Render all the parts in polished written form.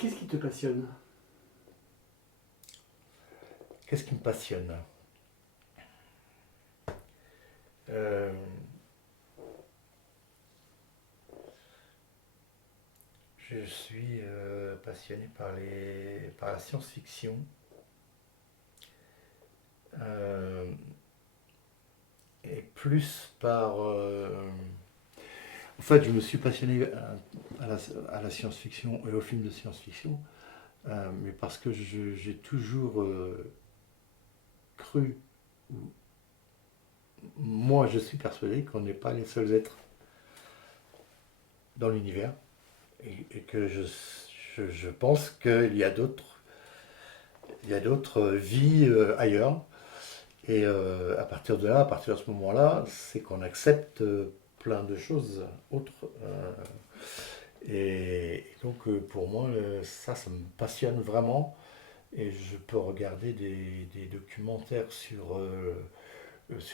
Qu'est-ce qui te passionne? Qu'est-ce qui me passionne? Euh, je suis passionné par la science-fiction. euh, et plus par... En fait, je me suis passionné à la science-fiction et aux films de science-fiction, mais parce que j'ai toujours cru, moi je suis persuadé qu'on n'est pas les seuls êtres dans l'univers, et que je pense qu'il y a d'autres vies ailleurs. Et à partir de là, à partir de ce moment-là, c'est qu'on accepte plein de choses autres. Et donc pour moi, ça me passionne vraiment. Et je peux regarder des documentaires sur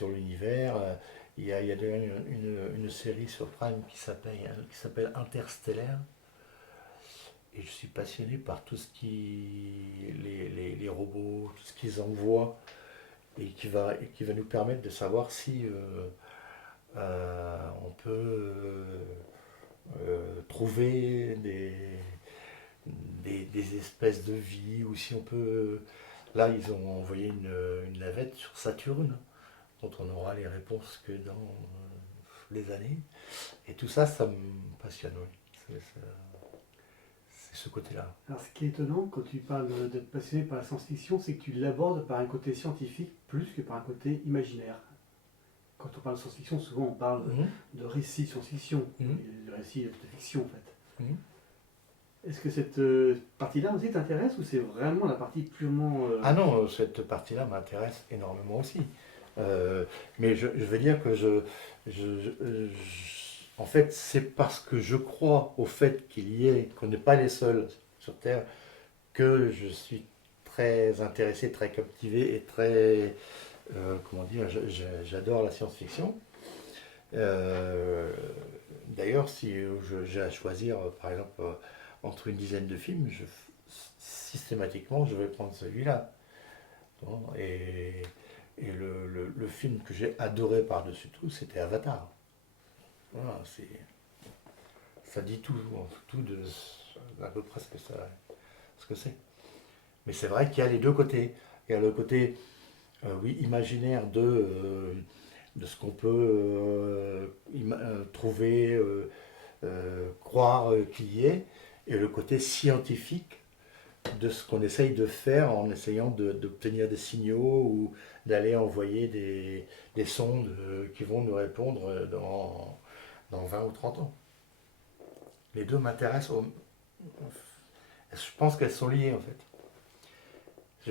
l'univers. Il y a d'ailleurs une série sur Prime qui s'appelle Interstellaire. Et je suis passionné par tout ce les robots, tout ce qu'ils envoient, et qui va nous permettre de savoir si on peut trouver des espèces de vie, ou si on peut... Là, ils ont envoyé une navette sur Saturne, dont on aura les réponses que dans les années. Et tout ça, ça me passionne, oui. C'est ce côté-là. Alors, ce qui est étonnant quand tu parles d'être passionné par la science-fiction, c'est que tu l'abordes par un côté scientifique plus que par un côté imaginaire. Quand on parle de science-fiction, souvent on parle Mhm. de récits de science-fiction, Mhm. de récits de fiction en fait. Mhm. Est-ce que cette partie-là aussi t'intéresse ou c'est vraiment la partie purement... Ah non, cette partie-là m'intéresse énormément aussi. Mais je veux dire que en fait, c'est parce que je crois au fait qu'on n'est pas les seuls sur Terre, que je suis très intéressé, très captivé et très, comment dire, j'adore la science-fiction. Euh, D'ailleurs, si j'ai à choisir, par exemple, entre une dizaine de films, systématiquement, je vais prendre celui-là. Bon. Et le film que j'ai adoré par-dessus tout, c'était Avatar. Voilà, ça dit tout à peu près ce que c'est. Mais c'est vrai qu'il y a les deux côtés. Il y a le côté, oui, imaginaire de ce qu'on peut trouver, croire qu'il y est, et le côté scientifique de ce qu'on essaye de faire en essayant d'obtenir des signaux, ou d'aller envoyer des sondes qui vont nous répondre dans 20 ou 30 ans. Les deux m'intéressent. Je pense qu'elles sont liées en fait.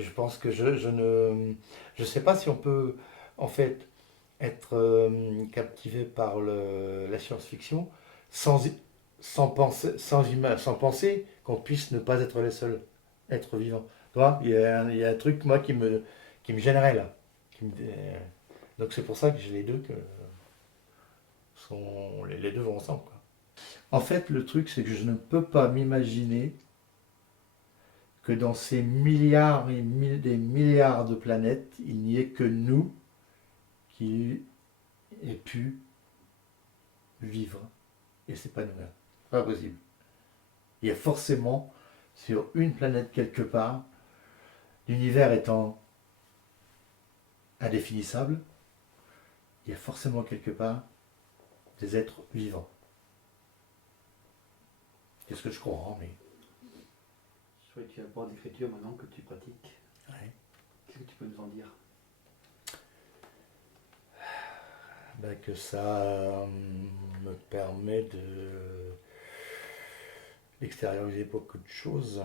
Je pense que je ne je sais pas si on peut en fait être captivé par la science-fiction sans, sans penser qu'on puisse ne pas être les seuls êtres vivants. Tu vois, il y a un truc, moi, qui me gênerait là. Donc c'est pour ça que j'ai les deux, les deux vont ensemble, quoi. En fait, le truc, c'est que je ne peux pas m'imaginer que dans ces milliards et des milliards de planètes, il n'y ait que nous qui aient pu vivre. Et c'est pas nous. Pas possible. Il y a forcément, sur une planète quelque part, l'univers étant indéfinissable, il y a forcément quelque part des êtres vivants. C'est ce que je crois, hein, mais... Je crois que tu abordes l'écriture maintenant que tu pratiques. Ouais. Qu'est-ce que tu peux nous en dire? Ben, que ça me permet d'extérioriser beaucoup de choses.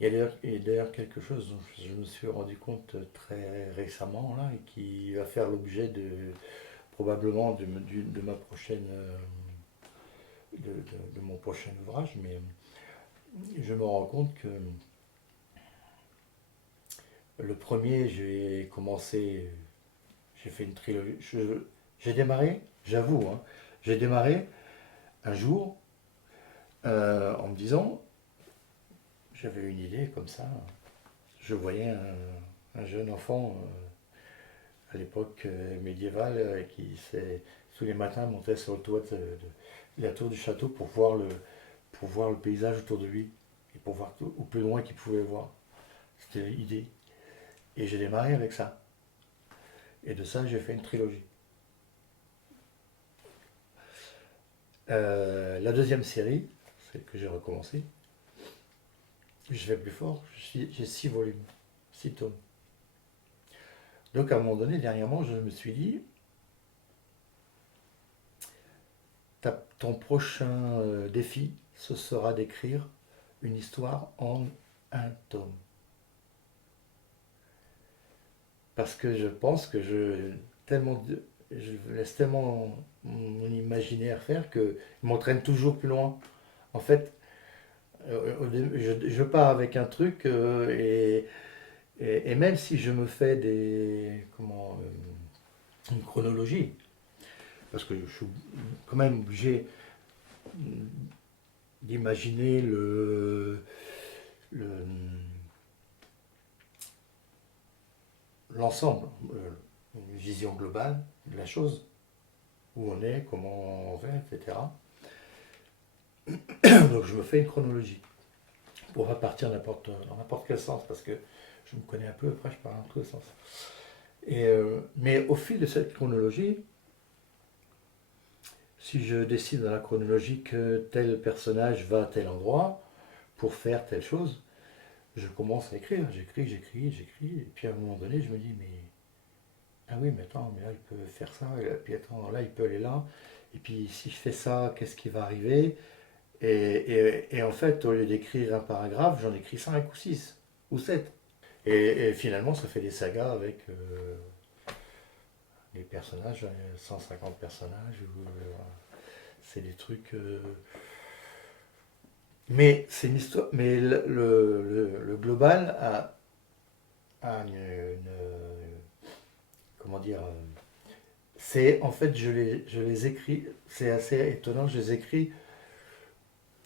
Il y a d'ailleurs quelque chose dont je me suis rendu compte très récemment là, et qui va faire l'objet probablement de ma prochaine, de mon prochain ouvrage, mais je me rends compte que le premier, j'ai fait une trilogie. J'ai démarré, j'avoue, hein, j'ai démarré un jour, en me disant, j'avais une idée comme ça, je voyais un jeune enfant à l'époque médiévale qui tous les matins montait sur le toit de la tour du château pour voir le paysage autour de lui et pour voir au plus loin qu'il pouvait voir. C'était l'idée. Et j'ai démarré avec ça. Et de ça, j'ai fait une trilogie. La deuxième série, celle que j'ai recommencé, je vais plus fort, j'ai 6 volumes, 6 tomes. Donc à un moment donné, dernièrement, je me suis dit, ton prochain défi, ce sera d'écrire une histoire en un tome. Parce que je pense que je laisse tellement mon imaginaire faire qu'il m'entraîne toujours plus loin. En fait, je pars avec un truc et même si je me fais une chronologie, parce que je suis quand même obligé d'imaginer l'ensemble, une vision globale de la chose, où on est, comment on fait, etc. Donc je me fais une chronologie pour pas partir dans n'importe quel sens, parce que je me connais un peu, après je pars dans tous les sens. Mais au fil de cette chronologie, si je décide dans la chronologie que tel personnage va à tel endroit pour faire telle chose, je commence à écrire, j'écris, et puis à un moment donné, je me dis, mais ah oui, mais attends, mais là, il peut faire ça, et puis attends, là, il peut aller là, et puis si je fais ça, qu'est-ce qui va arriver? Et en fait, au lieu d'écrire un paragraphe, j'en écris 5 ou 6 ou 7. Et finalement, ça fait des sagas avec des personnages, 150 personnages, c'est des trucs. Mais c'est une histoire. Mais le global a comment dire. C'est en fait, je les écris. C'est assez étonnant. Je les écris.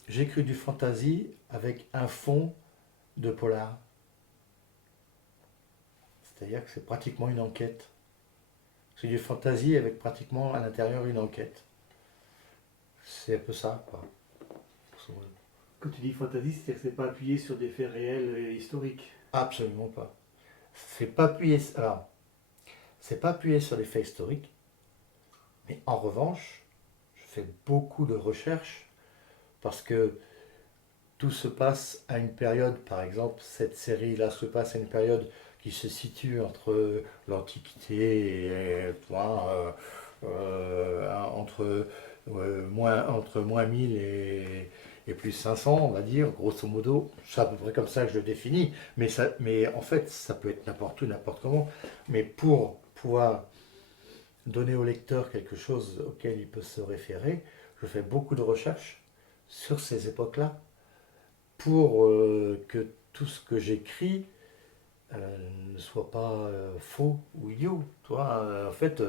J'écris du fantasy avec un fond de polar. C'est-à-dire que c'est pratiquement une enquête. C'est du fantasy avec pratiquement à l'intérieur une enquête. C'est un peu ça, quoi. Quand tu dis fantasy, c'est-à-dire que c'est pas appuyé sur des faits réels et historiques. Absolument pas. C'est pas appuyé. Alors, c'est pas appuyé sur les faits historiques, mais en revanche, je fais beaucoup de recherches parce que tout se passe à une période, par exemple, cette série-là se passe à une période qui se situe entre l'Antiquité et entre moins 1000 et plus 500, on va dire, grosso modo. C'est à peu près comme ça que je le définis. Mais en fait, ça peut être n'importe où, n'importe comment. Mais pour pouvoir donner au lecteur quelque chose auquel il peut se référer, je fais beaucoup de recherches sur ces époques-là pour que tout ce que j'écris ne soit pas faux ou idiot. Toi, en fait,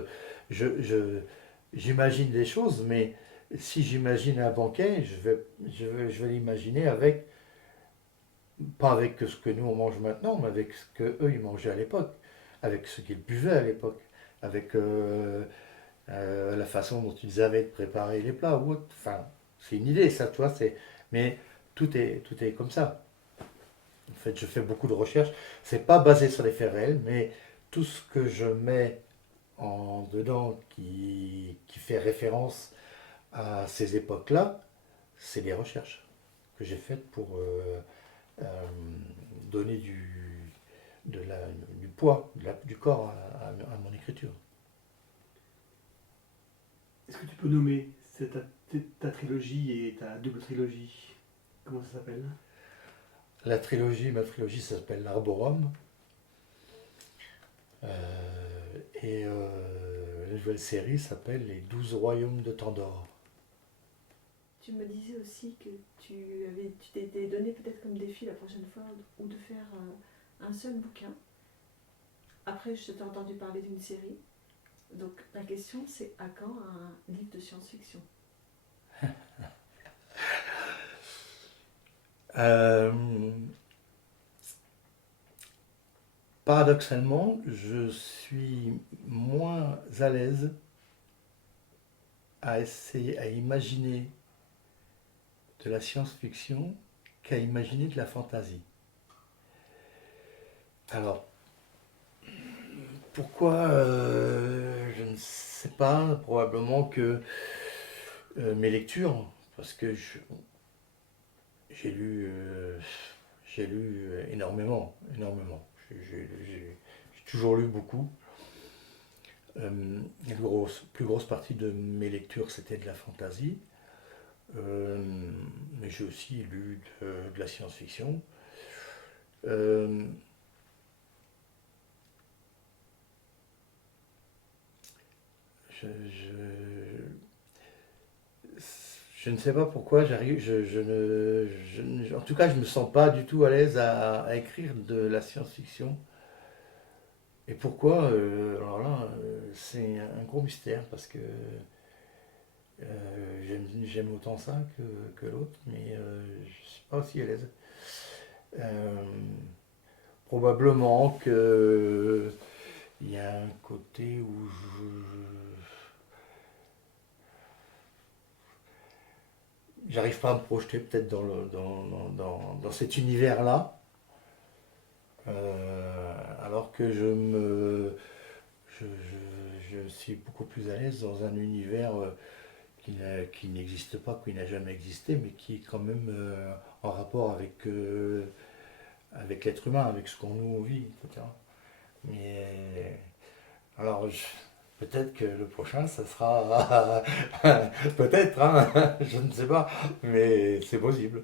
j'imagine des choses, mais si j'imagine un banquet, je vais l'imaginer avec, pas avec ce que nous on mange maintenant, mais avec ce que eux ils mangeaient à l'époque, avec ce qu'ils buvaient à l'époque, avec la façon dont ils avaient de préparer les plats ou autre. Enfin, c'est une idée, ça, tu vois, mais tout est comme ça. En fait, je fais beaucoup de recherches. C'est pas basé sur les faits réels, mais tout ce que je mets en dedans qui fait référence à ces époques-là, c'est des recherches que j'ai faites pour euh, donner du poids, du corps à mon écriture. Est-ce que tu peux nommer ta trilogie et ta double trilogie? Comment ça s'appelle? Ma trilogie s'appelle l'Arborum. La nouvelle série s'appelle Les 12 royaumes de Tandor. Tu me disais aussi que tu t'étais donné peut-être comme défi la prochaine fois ou de faire un seul bouquin. Après, je t'ai entendu parler d'une série. Donc, la question, c'est à quand un livre de science-fiction? Euh, Paradoxalement, je suis moins à l'aise à essayer à imaginer de la science-fiction qu'à imaginer de la fantasy. Alors, pourquoi je ne sais pas, probablement que mes lectures, parce que j'ai lu, j'ai lu énormément, énormément. J'ai toujours lu beaucoup. La plus grosse partie de mes lectures, c'était de la fantasy. Mais j'ai aussi lu de la science-fiction. Euh, je, je- je ne sais pas pourquoi j'arrive, en tout cas, je me sens pas du tout à l'aise à écrire de la science-fiction. Et pourquoi alors là, c'est un gros mystère parce que j'aime autant ça que l'autre, mais je ne suis pas aussi à l'aise. Euh, Probablement que il y a un côté où j'arrive pas à me projeter peut-être dans cet univers-là, alors que je suis beaucoup plus à l'aise dans un univers qui n'existe pas, qui n'a jamais existé, mais qui est quand même en rapport avec l'être humain, avec ce qu'on nous vit, etc. Mais alors, peut-être que le prochain, ça sera. Peut-être, hein, je ne sais pas, mais c'est possible.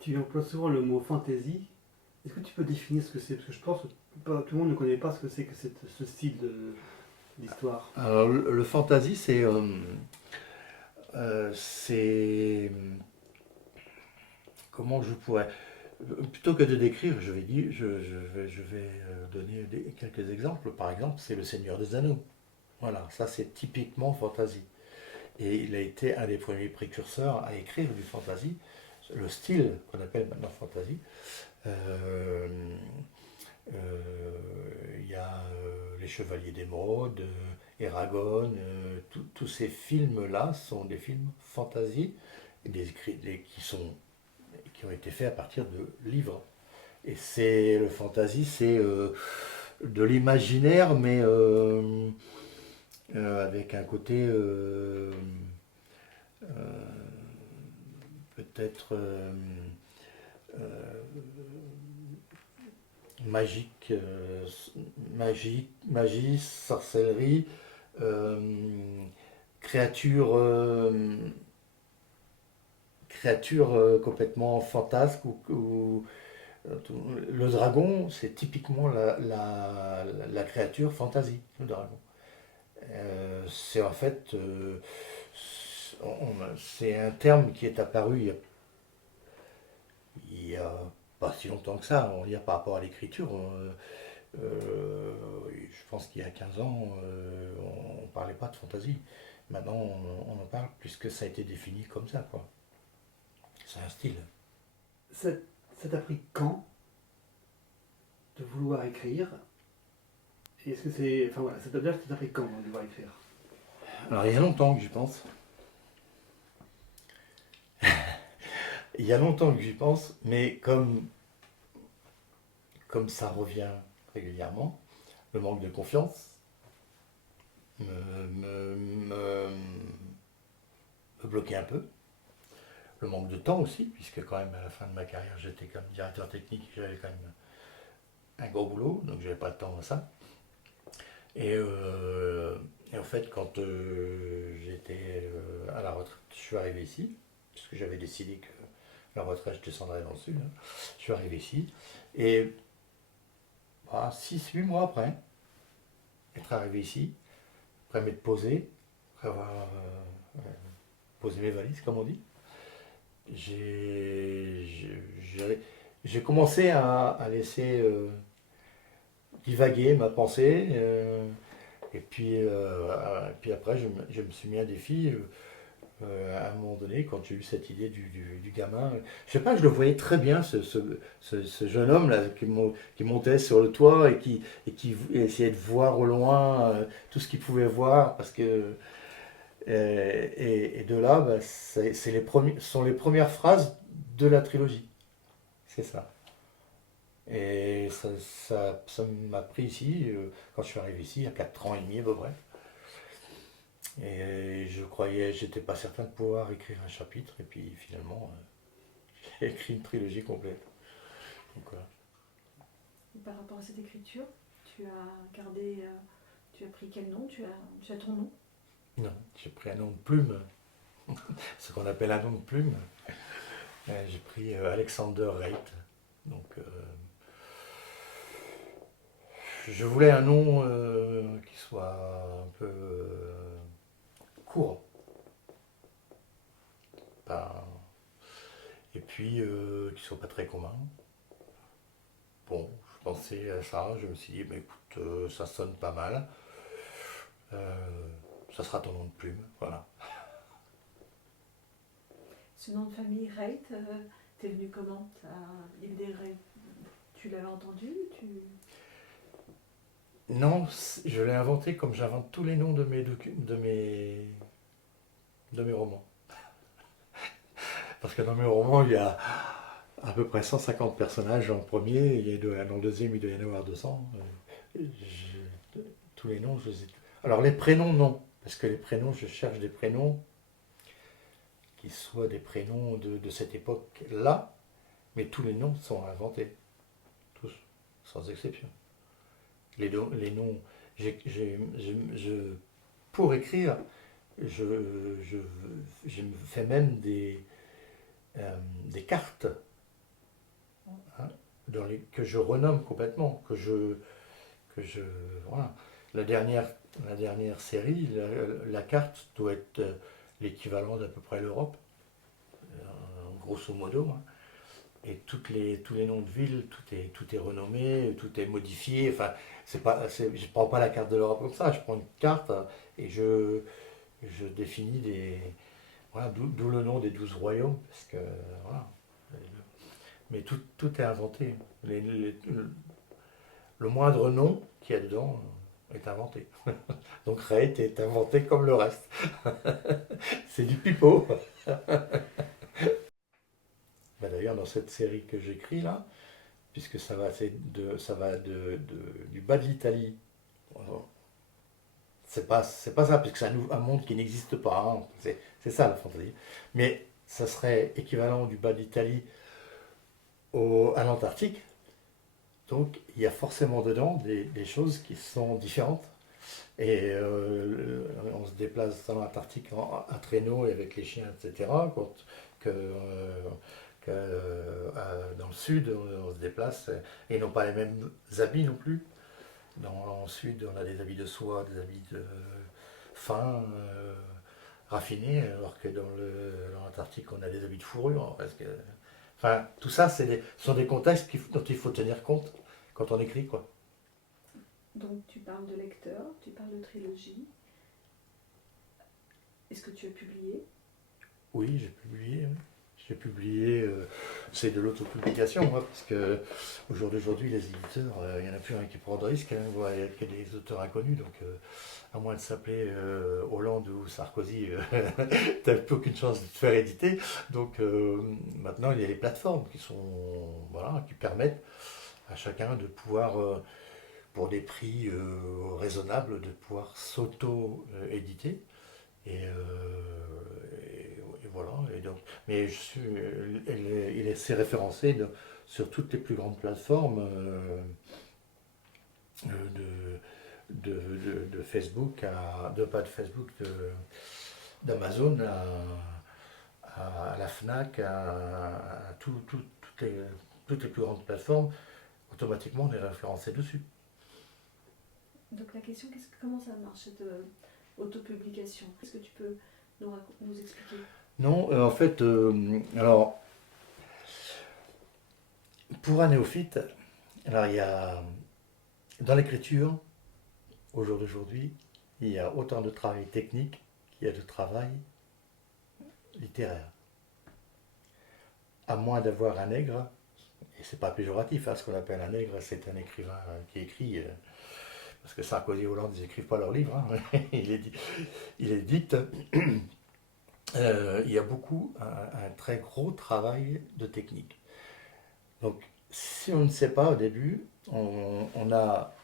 Tu emploies souvent le mot fantasy. Est-ce que tu peux définir ce que c'est? Parce que je pense que tout le monde ne connaît pas ce que c'est que ce style d'histoire. Alors, le fantasy, c'est. Comment je pourrais. Plutôt que de décrire, je vais donner quelques exemples. Par exemple, c'est Le Seigneur des Anneaux. Voilà, ça c'est typiquement fantasy. Et il a été un des premiers précurseurs à écrire du fantasy, le style qu'on appelle maintenant fantasy. Euh, Il y a Les Chevaliers d'Émeraude, Eragon, tous ces films-là sont des films fantasy qui ont été faits à partir de livres. Et c'est le fantasy, c'est de l'imaginaire, mais avec un côté peut-être euh, magique, magie, sorcellerie, euh, créatures, créatures complètement fantasques le dragon, c'est typiquement la créature fantasy, le dragon. C'est en fait, c'est un terme qui est apparu il y a pas si longtemps que ça, on va dire par rapport à l'écriture. Je pense qu'il y a 15 ans, on ne parlait pas de fantasy. Maintenant, on en parle puisque ça a été défini comme ça, quoi. C'est un style. Ça ça t'a pris quand de vouloir écrire? Et est-ce que c'est. Enfin voilà, ça t'a pris quand de vouloir écrire? Alors, il y a longtemps que j'y pense. Il y a longtemps que j'y pense, mais comme ça revient régulièrement, le manque de confiance me, me, me, me bloquait un peu. Le manque de temps aussi, puisque quand même à la fin de ma carrière, j'étais comme directeur technique, j'avais quand même un gros boulot, donc j'avais pas le temps à ça. Et, en fait, quand j'étais à la retraite, je suis arrivé ici, puisque j'avais décidé que la retraite, je descendrais dans le sud, hein. Je suis arrivé ici, et 6-8 mois après être arrivé ici, après m'être posé, après avoir posé mes valises, comme on dit, j'ai j'ai commencé à laisser divaguer ma pensée. Et puis après, je me suis mis un défi. à un moment donné, quand j'ai eu cette idée du gamin, je sais pas, je le voyais très bien, ce jeune homme là qui montait sur le toit et qui essayait de voir au loin tout ce qu'il pouvait voir, parce que et de là, bah, ce sont les premières phrases de la trilogie. C'est ça. Et ça m'a pris ici, quand je suis arrivé ici, il y a 4 ans et demi à peu près. Et j'étais pas certain de pouvoir écrire un chapitre, et puis finalement, j'ai écrit une trilogie complète. Donc, voilà. Et par rapport à cette écriture, tu as gardé, tu as pris quel nom, tu as ton nom? Non, j'ai pris un nom de plume, ce qu'on appelle un nom de plume. J'ai pris Alexander Reit. Donc, je voulais un nom qui soit un peu court. Pas- Et puis, qui soit pas très commun. Bon, je pensais à ça, je me suis dit, bah, écoute, ça sonne pas mal. Euh, Ça sera ton nom de plume, voilà. Ce nom de famille Reit, t'es venu comment? Il y avait des Reit, tu l'avais entendu, Non, je l'ai inventé comme j'invente tous les noms de mes romans. Parce que dans mes romans, il y a à peu près 150 personnages en premier, dans le deuxième, il doit y en avoir 200. Tous les noms, je les ai. Alors les prénoms, non. Parce que les prénoms, je cherche des prénoms qui soient des prénoms de cette époque-là, mais tous les noms sont inventés. Tous, sans exception. Les noms, pour écrire, je, je, je me fais même des cartes, hein, que je renomme complètement, voilà. La dernière série, la carte doit être l'équivalent d'à peu près l'Europe, grosso modo, hein. Et tous les noms de villes, tout est renommé, tout est modifié. Enfin, je ne prends pas la carte de l'Europe comme ça, je prends une carte et je définis voilà, d'où le nom des 12 royaumes, parce que voilà. Mais tout est inventé. Le moindre nom qu'il y a dedans est inventé. Donc Reit est inventé comme le reste. C'est du pipeau. Ben d'ailleurs, dans cette série que j'écris là, puisque ça va du bas de l'Italie. C'est pas ça, puisque c'est un monde qui n'existe pas, hein. C'est ça la fantaisie. Mais ça serait équivalent du bas de l'Italie à l'Antarctique. Donc il y a forcément dedans des choses qui sont différentes. Et on se déplace dans l'Antarctique à traîneau et avec les chiens, etc. Dans le sud, on se déplace et ils n'ont pas les mêmes habits non plus. Dans le sud, on a des habits de soie, des habits fins, raffinés, alors que dans l'Antarctique, on a des habits de fourrure. Enfin, tout ça, ce sont des contextes dont il faut tenir compte quand on écrit, quoi. Donc tu parles de lecteur, tu parles de trilogie. Est-ce que tu as publié? Oui, j'ai publié. Oui. J'ai publié, c'est de l'autopublication, moi, parce que au jour d'aujourd'hui, les éditeurs, il n'y en a plus un qui prend de risque, hein, il y a que des auteurs inconnus, donc à moins de s'appeler Hollande ou Sarkozy, tu n'as plus aucune chance de te faire éditer. Donc maintenant, il y a les plateformes voilà, qui permettent à chacun de pouvoir, pour des prix raisonnables, de pouvoir s'auto-éditer. Et voilà. Et donc, mais c'est référencé sur toutes les plus grandes plateformes de Facebook, pas de Facebook, d'Amazon à la FNAC, à toutes les plus grandes plateformes. Automatiquement, on est référencé dessus. Donc la question, comment ça marche cette autopublication? Est-ce que tu peux nous expliquer? Non, en fait, alors, pour un néophyte, alors il y a, dans l'écriture, au jour d'aujourd'hui, il y a autant de travail technique qu'il y a de travail littéraire. À moins d'avoir un nègre, et c'est pas péjoratif, hein, ce qu'on appelle un nègre, c'est un écrivain qui écrit, parce que Sarkozy et Hollande, ils n'écrivent pas leurs livres, hein, il édite. Il y a beaucoup, un très gros travail de technique. Donc, si on ne sait pas au début, on a.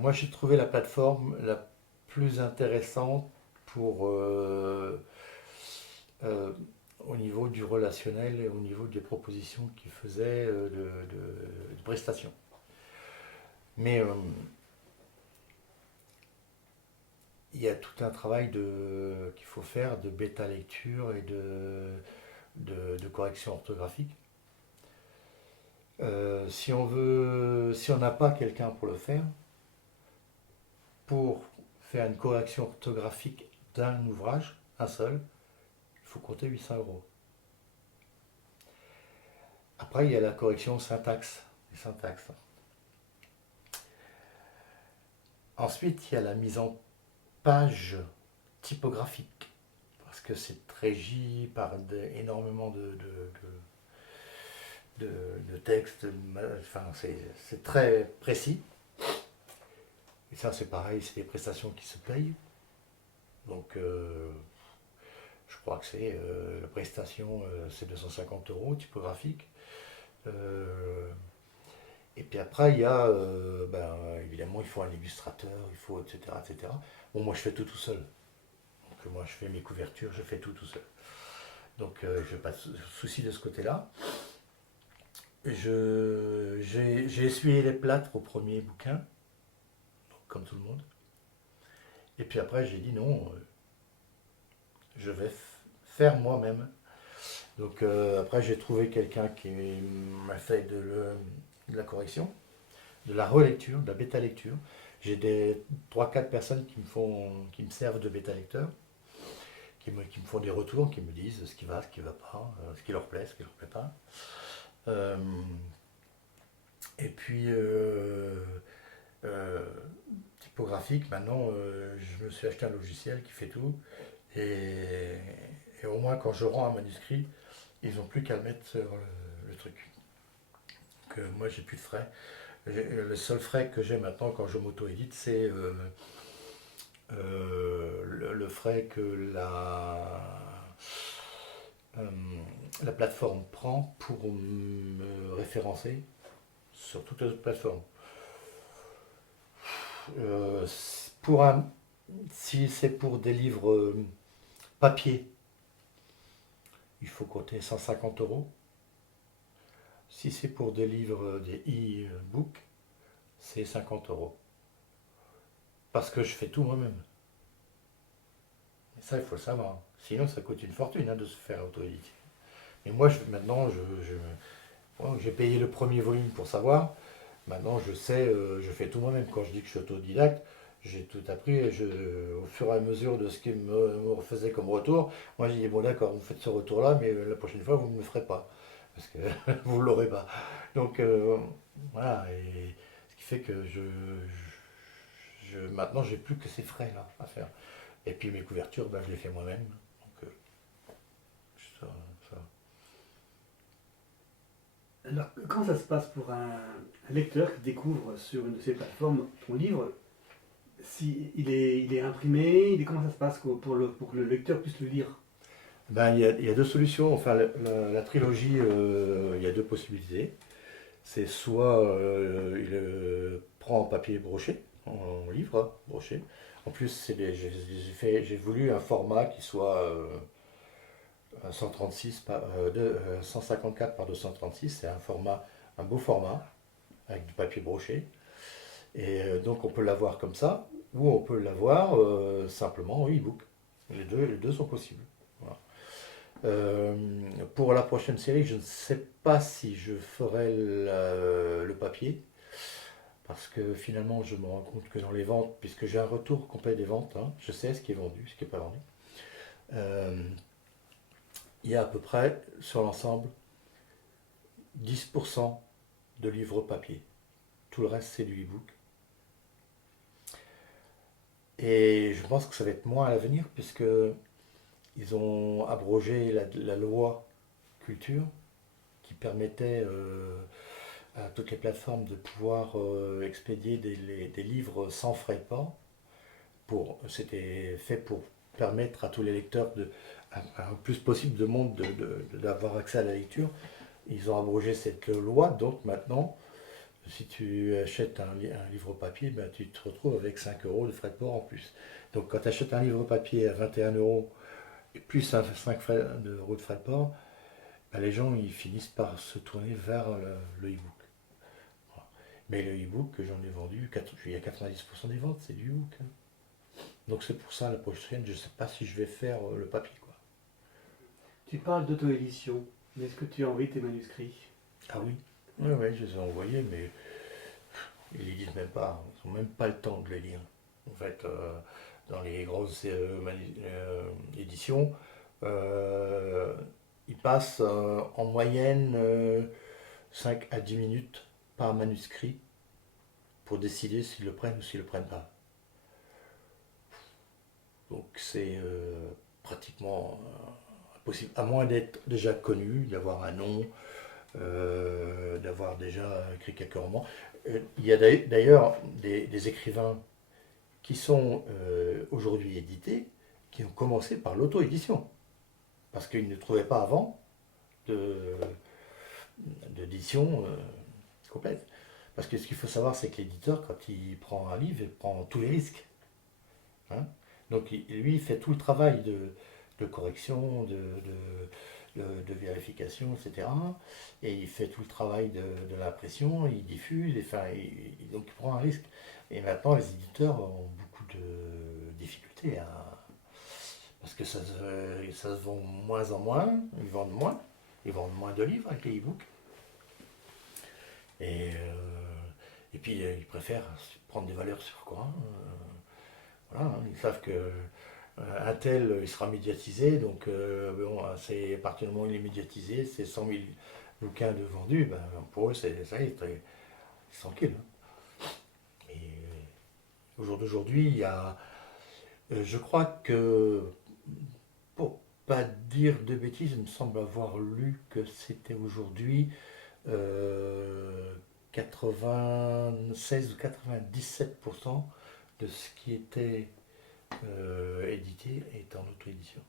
Moi, j'ai trouvé la plateforme la plus intéressante pour au niveau du relationnel et au niveau des propositions qu'il faisait de prestations. Mais il y a tout un travail qu'il faut faire de bêta lecture et de correction orthographique. Si on n'a pas quelqu'un pour le faire, pour faire une correction orthographique d'un ouvrage, un seul, il faut compter 800 euros. Après, il y a la correction syntaxe. Ensuite, il y a la mise en page typographique, parce que c'est régi par énormément de textes, enfin, c'est très précis. Et ça, c'est pareil, c'est des prestations qui se payent. Donc, je crois que c'est la prestation, c'est 250 euros typographique. Et puis après, il y a, évidemment, il faut un illustrateur, il faut, etc., etc. Bon, moi, je fais tout seul. Donc, moi, je fais mes couvertures, je fais tout seul. Donc, je n'ai pas de souci de ce côté-là. J'ai essuyé les plâtres au premier bouquin, comme tout le monde. Et puis après, j'ai dit non, je vais faire moi-même. Donc après, j'ai trouvé quelqu'un qui m'a fait de la correction, de la relecture, de la bêta-lecture. J'ai des 3-4 personnes qui me servent de bêta-lecteur, qui me font des retours, qui me disent ce qui va pas, ce qui leur plaît, ce qui leur plaît pas. Et puis, typographique, maintenant, je me suis acheté un logiciel qui fait tout. Et au moins, quand je rends un manuscrit, ils n'ont plus qu'à le mettre sur le truc. Donc, moi, j'ai plus de frais. Le seul frais que j'ai maintenant quand je m'auto-édite, c'est le frais que la plateforme prend pour me référencer sur toutes les autres plateformes. Si c'est pour des livres papier, il faut compter 150 euros. Si c'est pour des livres, des e-books, c'est 50 euros. Parce que je fais tout moi-même. Et ça, il faut le savoir. Sinon, ça coûte une fortune de se faire auto-éditer. Mais moi, maintenant, j'ai payé le premier volume pour savoir. Maintenant, je sais, je fais tout moi-même. Quand je dis que je suis autodidacte, j'ai tout appris. Au fur et à mesure de ce qu'il me faisait comme retour, moi, j'ai dit, bon, d'accord, vous faites ce retour-là, mais la prochaine fois, vous ne me le ferez pas. Parce que vous ne l'aurez pas. Donc, voilà. Et ce qui fait que maintenant, j'ai plus que ces frais-là à faire. Et puis, mes couvertures, je les fais moi-même. Donc, ça. Alors, quand ça se passe pour un lecteur qui découvre sur une de ces plateformes ton livre, si il est imprimé, comment ça se passe pour que le lecteur puisse le lire? Il y a deux solutions. Enfin, la trilogie, il y a deux possibilités. C'est soit il prend en papier broché, en livre broché. En plus, j'ai voulu un format qui soit 154 par 236. C'est un beau format avec du papier broché. Et donc, on peut l'avoir comme ça, ou on peut l'avoir simplement en e-book. Les deux sont possibles. Voilà. Pour la prochaine série, je ne sais pas si je ferai le papier, parce que finalement, je me rends compte que dans les ventes, puisque j'ai un retour complet des ventes, hein, je sais ce qui est vendu, ce qui n'est pas vendu. Il y a à peu près, sur l'ensemble, 10% de livres papier. Tout le reste, c'est du e-book. Et je pense que ça va être moins à l'avenir, puisque ils ont abrogé la loi culture qui permettait à toutes les plateformes de pouvoir expédier des livres sans frais de port. C'était fait pour permettre à tous les lecteurs, à un plus possible de monde, d'avoir accès à la lecture. Ils ont abrogé cette loi, donc maintenant, si tu achètes un livre papier, ben, tu te retrouves avec 5 euros de frais de port en plus. Donc quand tu achètes un livre papier à 21 euros, et plus 5 euros de frais de port, ben, les gens ils finissent par se tourner vers le e-book. Voilà. Mais le e-book que j'en ai vendu, il y a 90% des ventes, c'est du e-book. Hein. Donc c'est pour ça, la prochaine, je ne sais pas si je vais faire le papier. Quoi. Tu parles d'auto-édition, mais est-ce que tu envoies tes manuscrits? Ah oui. Oui, je les ai envoyés, mais ils les lisent même pas. Ils n'ont même pas le temps de les lire. En fait, dans les grosses éditions, ils passent en moyenne 5 à 10 minutes par manuscrit pour décider s'ils le prennent ou s'ils ne le prennent pas. Donc c'est pratiquement impossible, à moins d'être déjà connu, d'avoir un nom, d'avoir déjà écrit quelques romans. Il y a d'ailleurs des écrivains qui sont aujourd'hui édités, qui ont commencé par l'auto-édition, parce qu'ils ne trouvaient pas avant d'édition complète. Parce que ce qu'il faut savoir, c'est que l'éditeur, quand il prend un livre, il prend tous les risques. Hein. Donc lui, il fait tout le travail de correction, de vérification, etc. Et il fait tout le travail de l'impression, il diffuse, donc il prend un risque. Et maintenant, les éditeurs ont beaucoup de difficultés parce que ça se vend moins en moins, ils vendent moins de livres avec les e-books. Et puis, ils préfèrent prendre des valeurs sur quoi. Voilà, ils savent que un tel, il sera médiatisé, donc bon, c'est, à partir du moment où il est médiatisé, c'est 100 000 bouquins de vendus, ben, pour eux, ça y est, c'est tranquille. Hein. Et au jour d'aujourd'hui, il y a, je crois que, pour pas dire de bêtises, il me semble avoir lu que c'était aujourd'hui 96 ou 97% de ce qui était édité est en auto-édition.